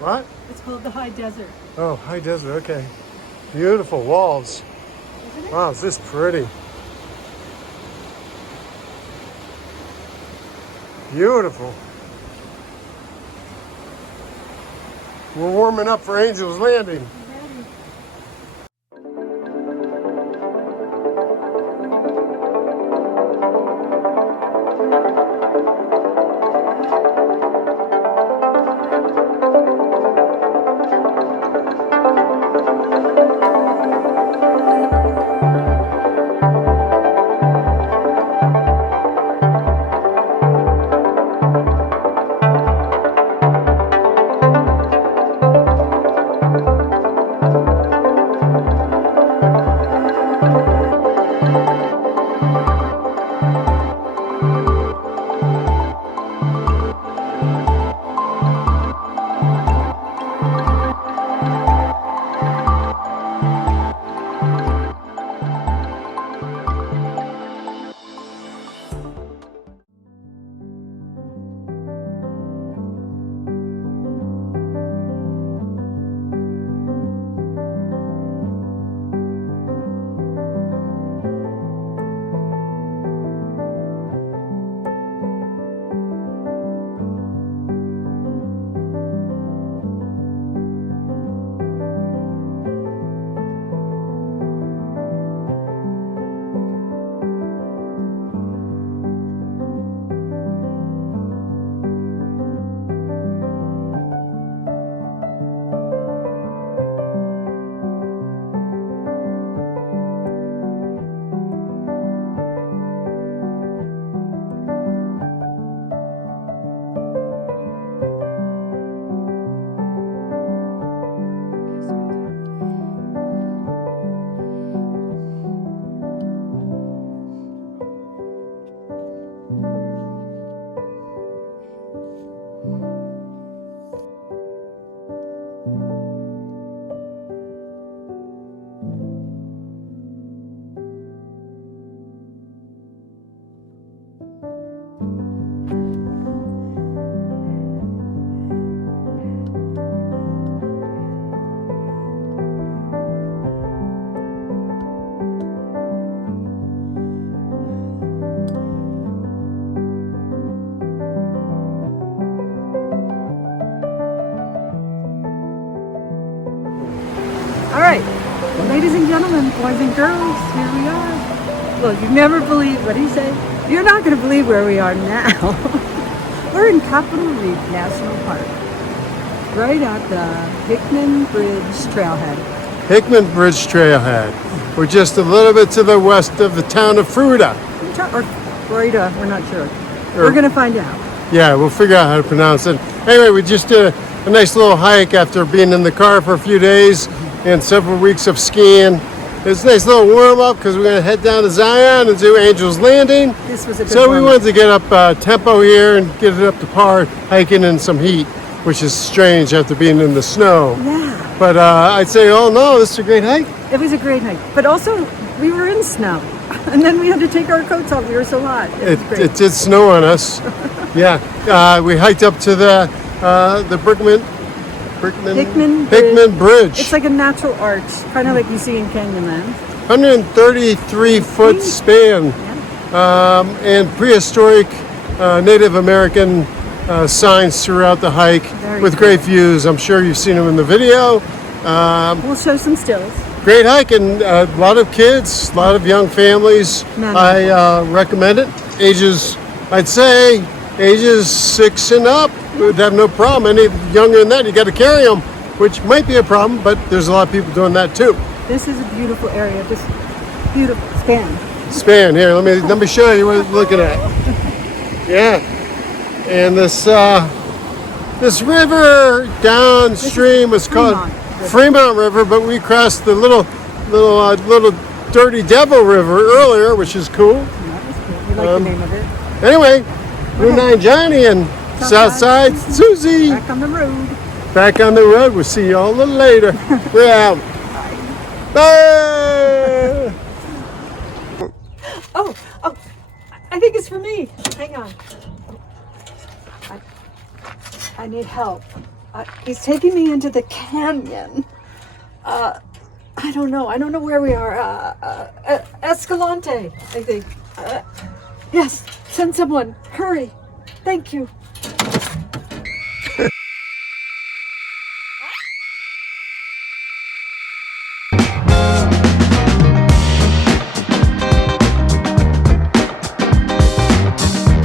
What? It's called the High Desert. Oh, high desert, okay. Beautiful walls. Isn't it? Wow, is this pretty? Beautiful. We're warming up for Angel's Landing. Ready. All right, ladies and gentlemen, boys and girls, here we are. Well, you never believe what he said. You're not going to believe where we are now. We're in Capitol Reef National Park, right at the Hickman Bridge Trailhead. Hickman Bridge Trailhead. We're just a little bit to the west of the town of Fruita. Or Florida, we're not sure. We're going to find out. Yeah, we'll figure out how to pronounce it. Anyway, we just did a nice little hike after being in the car for a few days and several weeks of skiing. It's a nice little warm up because we're going to head down to Zion and do Angel's Landing. This was a good So we warm-up. wanted to get up tempo here and get it up to par, hiking in some heat, which is strange after being in the snow. Yeah, But I'd say, oh no, this is a great hike. it was a great hike. But also, we were in snow. And then we had to take our coats off. We were so hot. It was great. It did snow on us. Yeah, we hiked up to the Hickman Bridge. It's like a natural arch, kind of like you see in Canyonland. 133-foot span, and prehistoric Native American signs throughout the hike with great views. I'm sure you've seen them in the video. We'll show some stills. Great hike, and a lot of kids, a lot of young families. I recommend it. I'd say ages 6 and up would have no problem. Any younger than that, you got to carry them, which might be a problem, but there's a lot of people doing that too. This is a beautiful area, just beautiful Span here. Let me show you what we're looking at. Yeah, and this river downstream is called Fremont River, but we crossed the little Dirty Devil River earlier, which is cool. That was cool. We like the name of it. Anyway, Route 9 Johnny and Southside Susie. Back on the road. Back on the road. We'll see you all a little later. We're out. Bye. Oh, I think it's for me. Hang on. I need help. He's taking me into the canyon. I don't know. I don't know where we are. Escalante, I think. Yes, send someone. Hurry. Thank you.